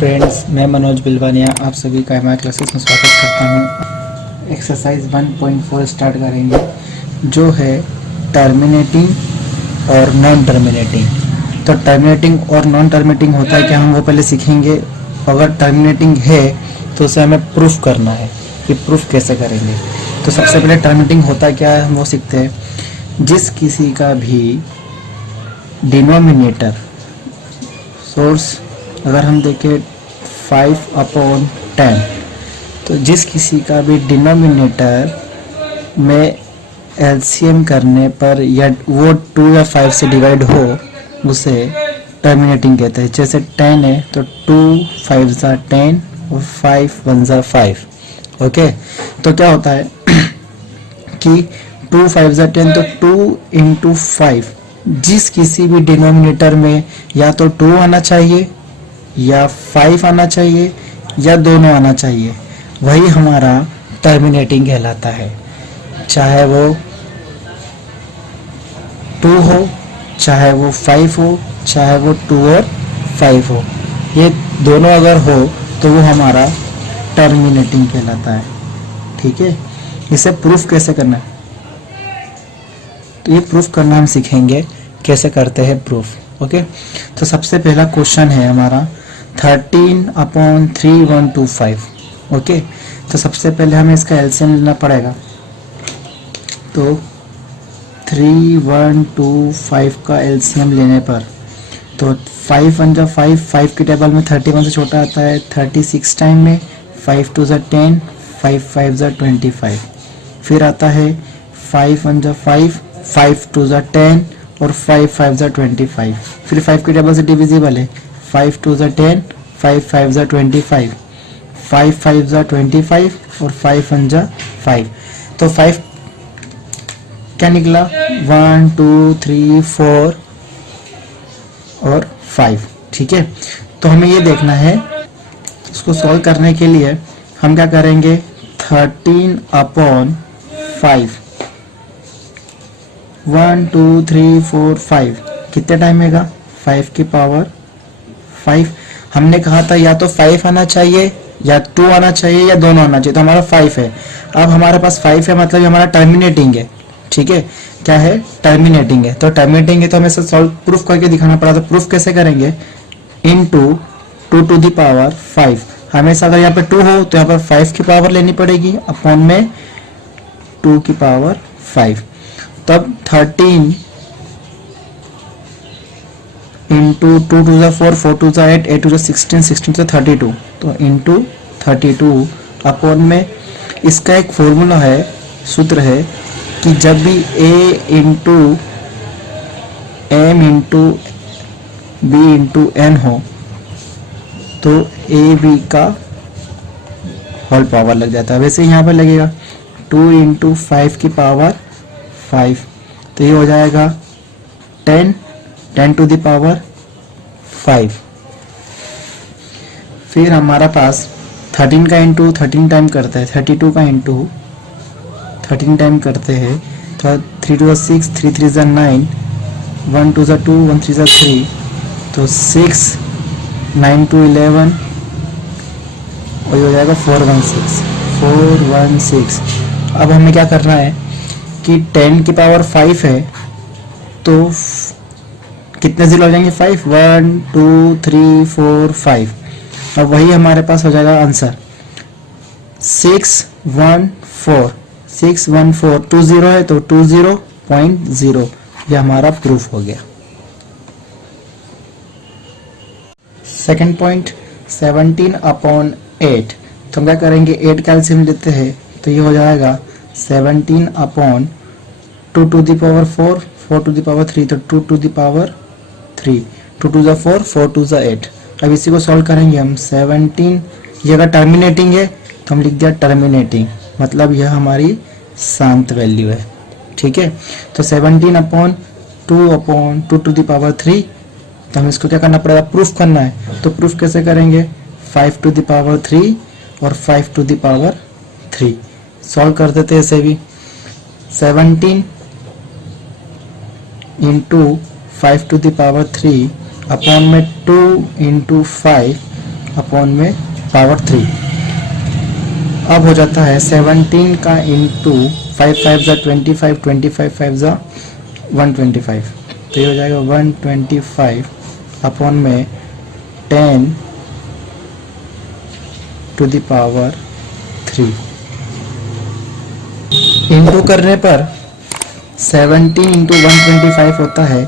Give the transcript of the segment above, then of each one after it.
Friends, मैं मनोज बिलवानिया आप सभी का हमारे क्लासेस में स्वागत करता हूँ। एक्सरसाइज 1.4 स्टार्ट करेंगे जो है टर्मिनेटिंग और नॉन टर्मिनेटिंग। तो टर्मिनेटिंग और नॉन टर्मिनेटिंग होता है क्या, हम वो पहले सीखेंगे। अगर टर्मिनेटिंग है तो उसे हमें प्रूफ करना है कि प्रूफ कैसे करेंगे। तो सबसे पहले टर्मिनेटिंग होता क्या है हम वो सीखते हैं। जिस किसी का भी डिनोमिनेटर सोर्स अगर हम देखें 5/10, तो जिस किसी का भी डिनोमिनेटर में एलसीएम करने पर या वो 2 या 5 से डिवाइड हो उसे टर्मिनेटिंग कहते हैं। जैसे 10 है तो 2 5 ज़ा 10 और 5 1 ज़ा 5। ओके, तो क्या होता है कि 2 5 ज़ा 10 तो 2 इंटू 5, जिस किसी भी डिनोमिनेटर में या तो 2 आना चाहिए या 5 आना चाहिए या दोनों आना चाहिए, वही हमारा टर्मिनेटिंग कहलाता है। चाहे वो 2 हो, चाहे वो 5 हो, चाहे वो 2 और 5 हो, ये दोनों अगर हो तो वो हमारा टर्मिनेटिंग कहलाता है। ठीक है, इसे प्रूफ कैसे करना है, तो ये प्रूफ करना हम सीखेंगे कैसे करते हैं प्रूफ। ओके, तो सबसे पहला क्वेश्चन है हमारा 13/3125। ओके, तो सबसे पहले हमें इसका एलसीएम लेना पड़ेगा। तो 3125 का एलसीएम लेने पर तो 5 1 जा 5, 5 की टेबल में 31 से छोटा आता है 36 टाइम में, 5 2 जा 10, 5 5 जा 25, फिर आता है 5 1 जा 5, 5 2 जा 10 और 5 5 जा 25, फिर 5 की टेबल से डिविजिबल है 5 2 जा 10, 5 5 जा 25, 5 5 जा 25 और 5 1 जा 5। तो 5 क्या निकला 1 2 3 4 और 5। ठीक है, तो हमें ये देखना है, इसको सॉल्व करने के लिए हम क्या करेंगे 13/5 1 2 3 4 5 कितने टाइम आएगा 5 की पावर 5। हमने कहा था या तो 5 आना चाहिए या 2 आना चाहिए या दोनों आना चाहिए, तो हमारा 5 है। अब हमारे पास 5 है मतलब हमारा टर्मिनेटिंग है। ठीक है, क्या है टर्मिनेटिंग है, तो टर्मिनेटिंग है तो हमें इसे सॉल्व प्रूफ करके दिखाना पड़ा। तो प्रूफ कैसे करेंगे, इनटू 2 टू द पावर 5। हमेशा अगर यहाँ पे 2 हो तो यहाँ पर 5 की पावर लेनी पड़ेगी अपॉन में 2 की पावर 5। तब 13 इंटू 2 2 जा 4, 4 2 जा 8, 8 2 जा 16, 16 जा 32, तो इंटू 32 अपॉन में इसका एक फॉर्मूला है, सूत्र है कि जब भी a into m into b into n हो तो a b का होल पावर लग जाता है। वैसे यहाँ पर लगेगा 2 इंटू 5 की पावर 5, तो ये हो जाएगा 10 टू द पावर 5। फिर हमारा पास 13 का इंटू 13 टाइम करते हैं, 32 का इंटू 13 टाइम करते हैं, तो 3 2 6, 3 3 9, 1 2 2, 1 3 3, तो 6 9 2 11 और ये हो जाएगा 416। अब हमें क्या करना है कि 10 की पावर 5 है तो कितने जीरो हो जाएंगे 5, 1 2 3 4 5। अब वही हमारे पास हो जाएगा आंसर 614। 614 2 0 है तो 20.0, ये हमारा प्रूफ हो गया। सेकंड पॉइंट 17/8, तो हम क्या करेंगे 8 का एलसीएम लेते हैं, तो ये हो जाएगा 17/2 to the power 4, 4 to the power 3, तो 2 टू द पावर 3, 2 2 जा 4, 4 2 जा 8। अब इसी को सॉल्व करेंगे हम 17, ये अगर टर्मिनेटिंग है तो हम लिख दिया टर्मिनेटिंग, मतलब यह हमारी शांत वैल्यू है। ठीक है, तो 17/2 टू द पावर 3, तो हमें इसको क्या करना पड़ेगा प्रूफ करना है। तो प्रूफ कैसे करेंगे 5 टू द पावर 3 और 5 टू द पावर 3 सॉल्व कर देते हैं इसे भी। 17 into 5 to the power 3 upon में 2 इंटू 5 अपॉन में पावर 3। अब हो जाता है 17 का इंटू 5 5 ज़ा 25, 25 5 ज़ा 125, तो ये हो जाएगा 125 अपॉन में 10 टू द पावर 3। इंटू करने पर 17 इंटू 125 होता है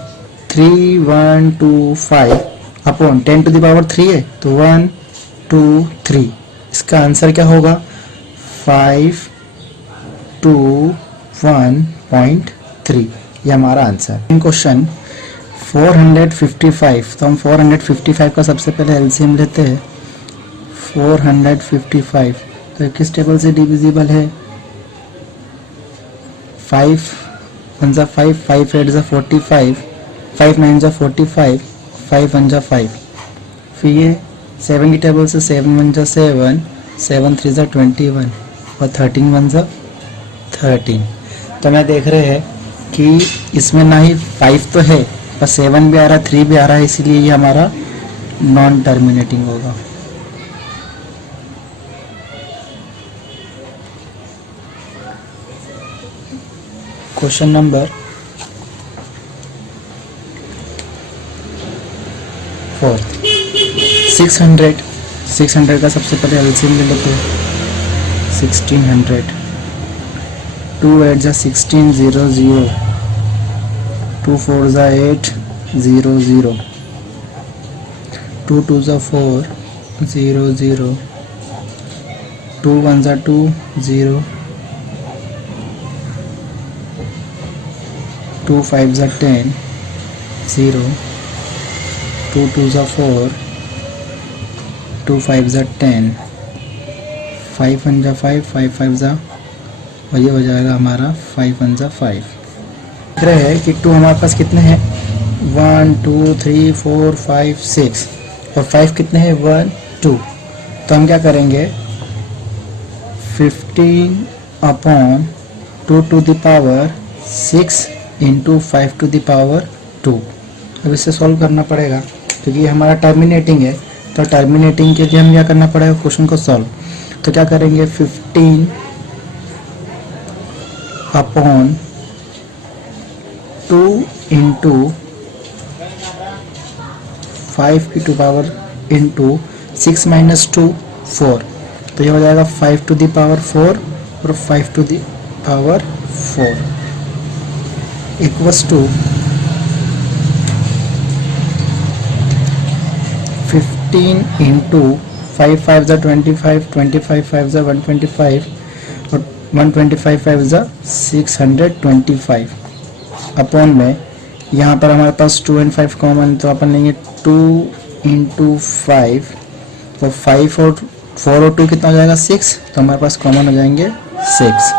3125 अपॉन 10 टू द पावर 3 है तो 123। इसका आंसर क्या होगा 521.3, ये हमारा आंसर। क्वेश्चन 455, तो हम 455 का सबसे पहले एलसीएम लेते हैं। 455 तो किस टेबल से डिविजिबल है 5 1 ज़ा 5, 5 8 ज़ा 45, 5 9 ज़ा 45, 5 1 ज़ा 5। फिर ये 7 की टेबल से 7 1 ज़ा 7, 7 3 ज़ा 21 और 13 1 ज़ा 13। तो मैं देख रहे हैं कि इसमें ना ही 5 तो है पर 7 भी आ रहा है 3 भी आ रहा है, इसीलिए ये हमारा नॉन टर्मिनेटिंग होगा। क्वेश्चन नंबर 4, 600 का सबसे पहले एलसीएम ले लेते हैं। 1600, 2 8 ज़ा 16 0 0, 2 4 ज़ा 8 0 0, 2 2 ज़ा 4 0 0, 2 1 ज़ा 2 0, 2 5 ज़ा 10 0, 2 2 ज़ा 4, 2 5 ज़ा 10, 5 1 ज़ा 5, 5 5 ज़ा, और ये हो जाएगा हमारा 5 1 ज़ा 5। देख रहे हैं कि 2 हमारे पास कितने हैं 1 2 3 4 5 6 और 5 कितने हैं 1 2। तो हम क्या करेंगे 15 upon 2 to the power 6 into 5 to the power 2। अब इसे सॉल्व करना पड़ेगा क्योंकि ये हमारा टर्मिनेटिंग है, तो टर्मिनेटिंग के लिए हम क्या करना पड़ेगा क्वेश्चन को सॉल्व। तो क्या करेंगे 15 अपॉन 2 इंटू 5 की टू पावर इंटू 6 माइनस 2 4, तो ये हो जाएगा 5 टू द पावर 4 और 5 to the power 4 equals to 15 into 5 5 ज़ा 25, 25 5 ज़ा 125 और 125 5 ज़ा 625 अपॉन में यहाँ पर हमारे पास 2 and 5 कॉमन, तो अपन लेंगे 2 इंटू 5, तो 5 और 4 और 2 कितना हो जाएगा 6, तो हमारे पास कॉमन हो जाएंगे 6।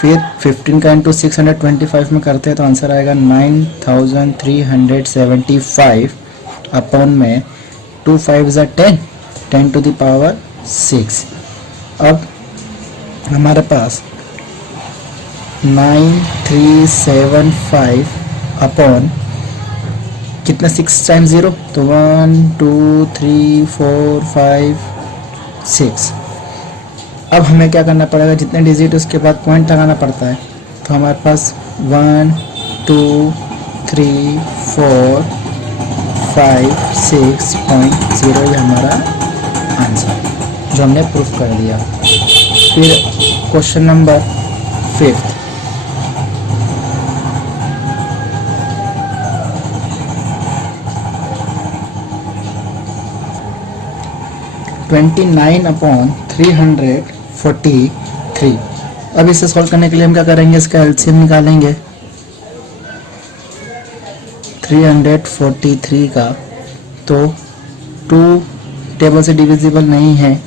फिर 15 का इंटू 625 में करते हैं तो आंसर आएगा 9375 अपॉन में 2 5 ज़ा 10, 10 टू द पावर 6। अब हमारे पास 9375 अपॉन कितना 6 टाइम्स 0, तो 1 2 3 4 5 6। अब हमें क्या करना पड़ेगा जितने डिजिट उसके बाद पॉइंट लगाना पड़ता है, तो हमारे पास 1 2 3 4 5 6.0 ये हमारा आंसर जो हमने प्रूफ कर दिया। फिर क्वेश्चन नंबर 5, (29/343). अब इसे सॉल्व करने के लिए हम क्या करेंगे इसका एलसीएम निकालेंगे 343 का, तो 2 टेबल से डिविजिबल नहीं है,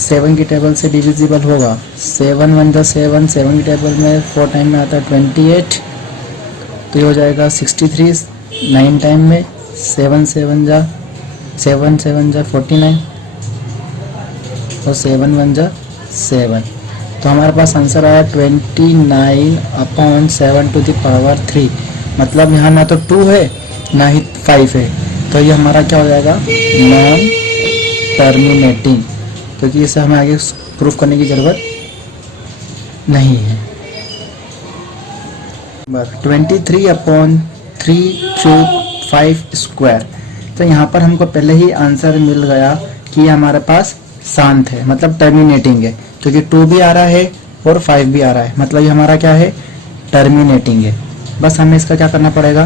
7 की टेबल से डिविजिबल होगा। 7 1 ज़ा 7, 7 की टेबल में 4 टाइम में आता है 28, तो ये हो जाएगा 63। 9 टाइम में 7 7 ज़ा 49 और 7 1 ज़ा 7, तो हमारे पास आंसर आया 29/7 टू द पावर 3। मतलब यहाँ ना तो 2 है ना ही 5 है, तो ये हमारा क्या हो जाएगा, नॉन टर्मिनेटिंग, क्योंकि इसे हमें आगे प्रूफ करने की ज़रूरत नहीं है। 23/3³ तो यहाँ पर हमको पहले ही आंसर मिल गया कि ये हमारे पास शांत है, मतलब टर्मिनेटिंग है, क्योंकि 2 भी आ रहा है और 5 भी आ रहा है, मतलब ये हमारा क्या है, टर्मिनेटिंग है। बस हमें इसका क्या करना पड़ेगा,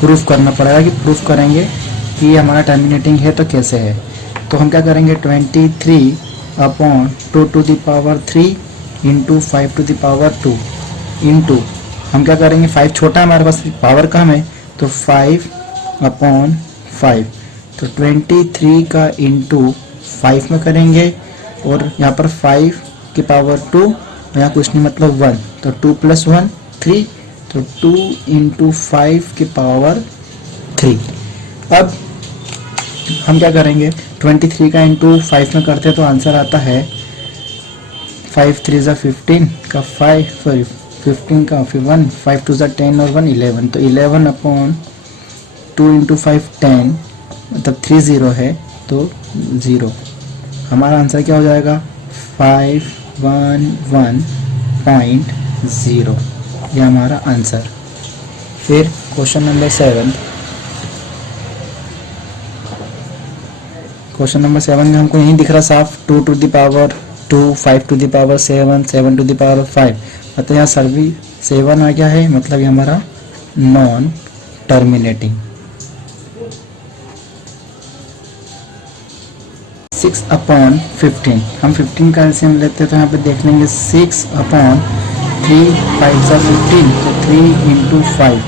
प्रूफ करना पड़ेगा। कि प्रूफ करेंगे कि ये हमारा टर्मिनेटिंग है तो कैसे है। तो हम क्या करेंगे, 23/2³ इंटू 5² इंटू, हम क्या करेंगे, 5 छोटा है हमारे पास, पावर कम है, तो 5/5, तो 23 का इंटू 5 में करेंगे, और यहाँ पर 5/2, यहाँ कुछ नहीं मतलब 1, तो 2 + 1 3, तो 2 इंटू 5/3। अब हम क्या करेंगे, 23 का इंटू 5 में करते हैं तो आंसर आता है 5 3 ज़ा 15 का 15 का फिर 1, 5 2 ज़ा 10 और 1 11, तो 11/2 इंटू 5 10, मतलब 3 0 है तो 0। हमारा आंसर क्या हो जाएगा, 511.0, ये हमारा आंसर। फिर क्वेश्चन नंबर 7, क्वेश्चन नंबर 7 में हमको यही दिख रहा साफ, 2^2, 5^7, 7^5, मतलब यहाँ सभी 7 आ गया है, मतलब ये हमारा नॉन टर्मिनेटिंग। 6/15, हम 15 का एलसीएम लेते हैं तो यहाँ पे देख लेंगे 6/3 5 ज़ा 15, तो 3 इंटू 5,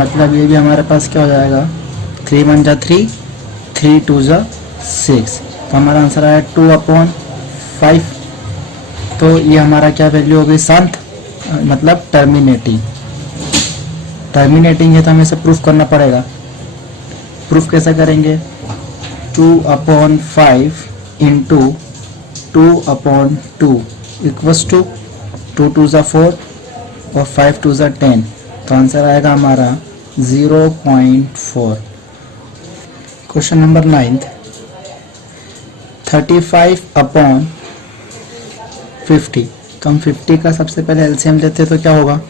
मतलब ये भी हमारे पास क्या हो जाएगा, 3 1 ज़ा 3, 3 2 ज़ा 6, तो हमारा आंसर आया 2/5। तो ये हमारा क्या वैल्यू हो गई, शांत, मतलब टर्मिनेटिंग। टर्मिनेटिंग है तो हमें इसे प्रूफ करना पड़ेगा। प्रूफ कैसे करेंगे, 2/5 इंटू 2/2 इक्वल्स टू 2 2 ज़ा 4 और 5 2 ज़ा 10, तो आंसर आएगा हमारा 0.4। क्वेश्चन नंबर 9, 35/50, तो हम 50 का सबसे पहले एलसीएम लेते हैं तो क्या होगा,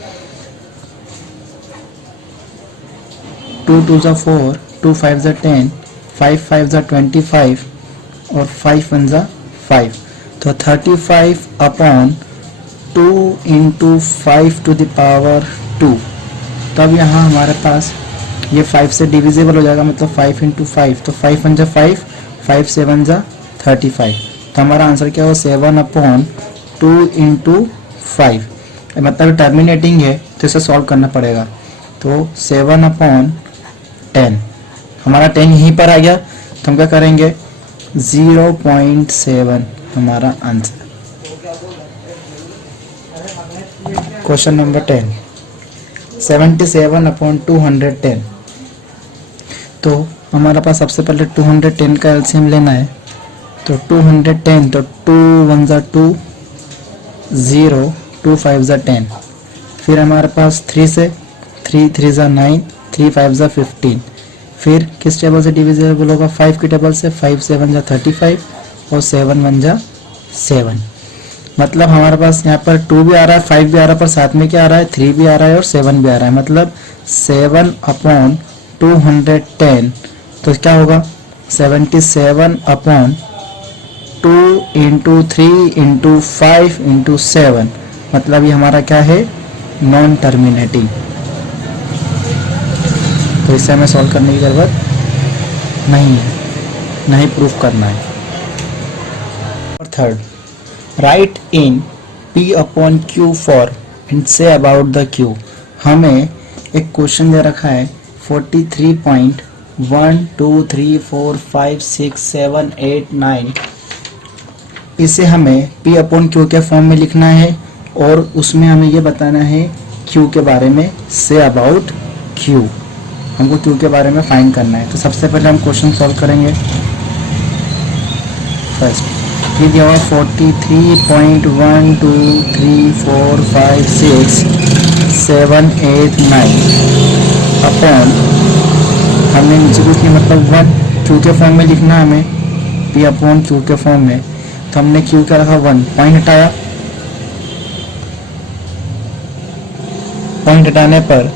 2 2 ज़ा 4, 2 5 ज़ा 10, 5 5 ज़ा 25 और 5 1 ज़ा 5, तो 35/2 इंटू 5^2। तब यहाँ हमारे पास ये 5 से डिविजिबल हो जाएगा, मतलब 5 इंटू 5, तो 5 1 ज़ा 5, 5 7 ज़ा 35, तो हमारा आंसर क्या हो, 7/2 इंटू 5, मतलब टर्मिनेटिंग है तो इसे सॉल्व करना पड़ेगा। तो 7/10, हमारा 10 यहीं पर आ गया, तो हम क्या करेंगे, 0.7 हमारा आंसर। क्वेश्चन नंबर 10, 77/210, तो हमारा पास सबसे पहले 210 का एलसीएम लेना है, तो 210, तो 2 1 ज़ा 2 0, 2 5 ज़ा 10, फिर हमारे पास 3 से 3 3 ज़ा 9, 3 5 ज़ा 15, फिर किस टेबल से डिविजिबल होगा, 5 की टेबल से, 5 7 ज़ा 35 और 7 1 ज़ा 7, मतलब हमारे पास यहाँ पर 2 भी आ रहा है, 5 भी आ रहा है, पर साथ में क्या आ रहा है, 3 भी आ रहा है और 7 भी आ रहा है, मतलब 7/210, तो क्या होगा, 77/2 इंटू 3 इंटू 5 इंटू 7, मतलब ये हमारा क्या है, नॉन टर्मिनेटिंग। तो इसे हमें सॉल्व करने की ज़रूरत नहीं है, नहीं प्रूफ करना है। और third, right in P/Q for and say about the Q। हमें एक क्वेश्चन दे रखा है 43.1 2 3 4 5 6 7 8 9, इसे हमें P/Q के फॉर्म में लिखना है और उसमें हमें ये बताना है Q के बारे में, से अबाउट Q, हमको Q के बारे में फाइंड करना है। तो सबसे पहले हम क्वेश्चन सॉल्व करेंगे। फर्स्ट ये दिया हुआ 43.1 2 3 4 5 6 7 8 9 अपॉन, हमने नीचे कुछ नहीं, मतलब 1 क्यू के फॉर्म में लिखना है हमें, पी अपॉन क्यू के फॉर्म में, तो हमने क्यू क्या रखा 1, पॉइंट हटाया, पॉइंट हटाने पर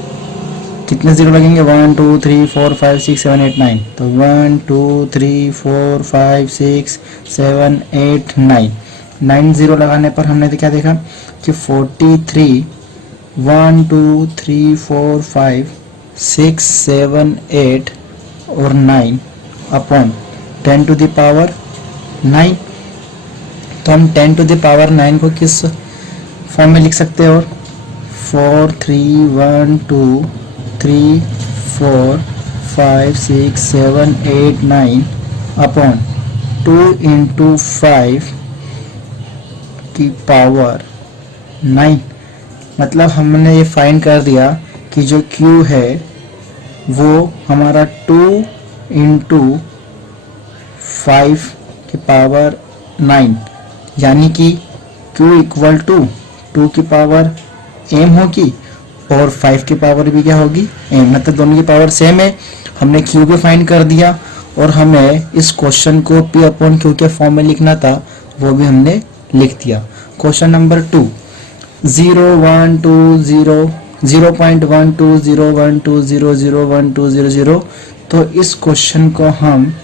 कितने जीरो लगेंगे 1 2 3 4 5 6 7 8 9, तो 1 2 3 4 5 6 7 8 9, 9 जीरो लगाने पर हमने क्या देखा कि 43 1 2 3 4 5 6 7 8 और 9 अपॉन 10 टू द पावर 9, तो हम 10 टू द पावर 9 को किस फॉर्म में लिख सकते हैं, और 4 3 1 2 3 4 5 6 7 8 9 अपॉन 2 इंटू 5 की पावर 9, मतलब हमने ये फाइंड कर दिया कि जो Q है वो हमारा 2 इंटू 5 की पावर 9, यानी कि Q इक्वल टू 2 की पावर m होगी और 5 की पावर भी क्या होगी m, मतलब दोनों की पावर सेम है। हमने Q को फाइंड कर दिया और हमें इस क्वेश्चन को P अपॉन Q के फॉर्म में लिखना था, वो भी हमने लिख दिया। क्वेश्चन नंबर 2 0.12012012001200, तो इस क्वेश्चन को हम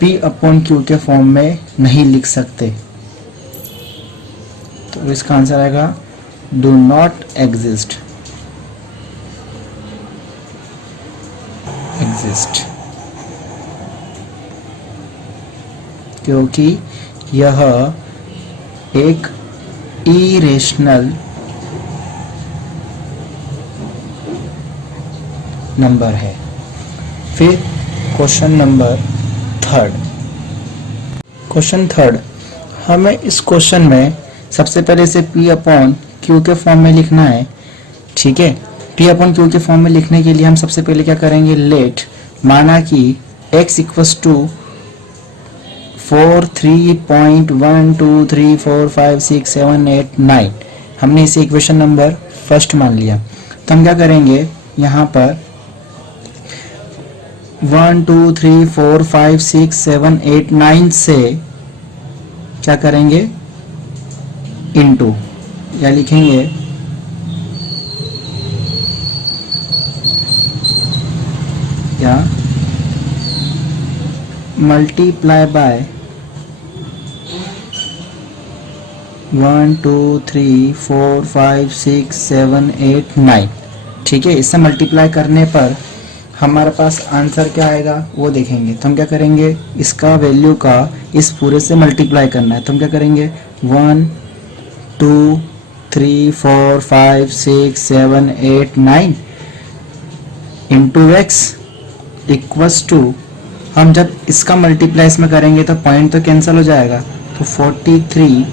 P अपॉन Q के फॉर्म में नहीं लिख सकते, तो इसका आंसर आएगा डू नॉट एग्जिस्ट, क्योंकि यह एक इरेशनल नंबर है। फिर क्वेश्चन नंबर 3, क्वेश्चन 3 हमें इस क्वेश्चन में सबसे पहले इसे P अपॉन Q के फॉर्म में लिखना है, ठीक है। P अपॉन Q के फॉर्म में लिखने के लिए हम सबसे पहले क्या करेंगे, लेट माना कि x इक्वल्स टू 4 3.123456789, हमने इसे इक्वेशन नंबर फर्स्ट मान लिया। तो हम क्या करेंगे, यहाँ पर 1 2 3 4 5 6 7 8 9 से क्या करेंगे, इनटू, या लिखेंगे या मल्टीप्लाई बाय 1 2 3 4 5 6 7 8 9, ठीक है। इससे मल्टीप्लाई करने पर हमारे पास आंसर क्या आएगा वो देखेंगे। तो हम क्या करेंगे, इसका वैल्यू का इस पूरे से मल्टीप्लाई करना है, तो हम क्या करेंगे 1 2 3 4 5 6 7 8 9 इंटू एक्स इक्वल्स टू, हम जब इसका मल्टीप्लाई इसमें करेंगे तो पॉइंट तो कैंसिल हो जाएगा, तो 43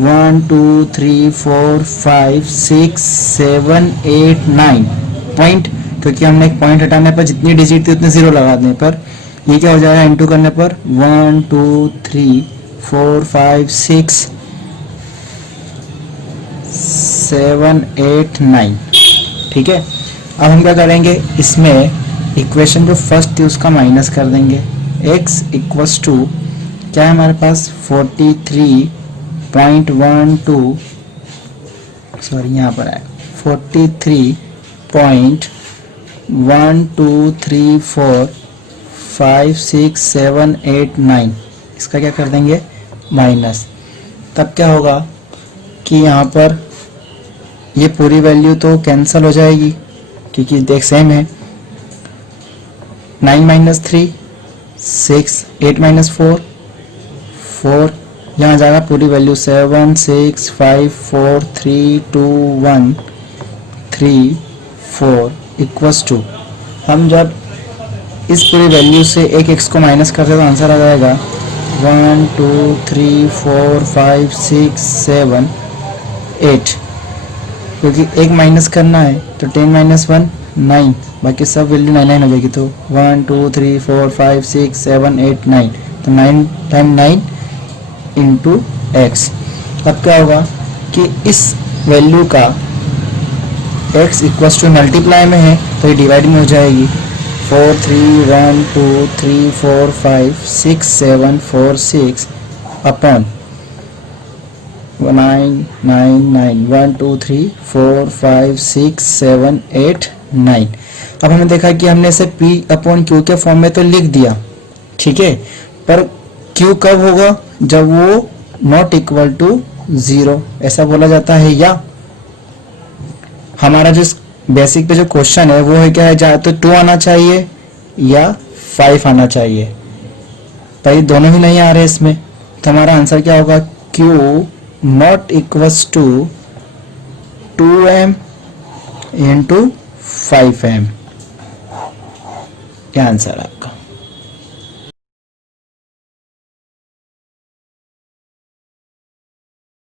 1 2 3 4 5 6 7 8 9 पॉइंट, क्योंकि हमने एक पॉइंट हटाने पर जितनी डिजिट थी उतने जीरो लगा देने पर ये क्या हो जाएगा, इंटू करने पर 1 2 3 4 5 6 7 8 9, ठीक है। अब हम क्या करेंगे, इसमें इक्वेशन जो फर्स्ट थी उसका माइनस कर देंगे, x इक्वल्स टू क्या है हमारे पास 43.12, सॉरी यहाँ पर है 43.12345678 इसका क्या कर देंगे माइनस, तब क्या होगा कि यहाँ पर ये पूरी वैल्यू तो कैंसिल हो जाएगी क्योंकि देख सेम है, 9 माइनस 3 6 8 माइनस 4 4, यहाँ जाएगा पूरी वैल्यू 7 6 5 4 3 2 1 3 4 इक्वल्स टू, हम जब इस पूरी वैल्यू से एक x को माइनस करते तो आंसर आ जाएगा 1 2 3 4 5 6 7 8, क्योंकि एक माइनस करना है तो 10 माइनस 1 9, बाकी सब वैल्यू 9 9 हो जाएगी, तो 1 2 3 4 5 6 7 8 9, तो 9 टाइम 9 इंटू एक्स। अब क्या होगा कि इस वैल्यू का x इक्वल्स टू मल्टीप्लाई में है तो ये डिवाइड में हो जाएगी, 4 3 1 2 3 4 5 6 7 4 6 अपॉन 9 9 9 1 2 3 4 5 6 7 8 9। अब हमने देखा कि हमने इसे P अपॉन Q के फॉर्म में तो लिख दिया, ठीक है, पर Q कब होगा, जब वो नॉट इक्वल टू 0 ऐसा बोला जाता है। या हमारा जो बेसिक पे जो क्वेश्चन है वो है क्या है, या तो 2 आना चाहिए या 5 आना चाहिए, पर ये दोनों ही नहीं आ रहे इसमें, तो हमारा आंसर क्या होगा, Q not equals to 2m into 5m, क्या आंसर है।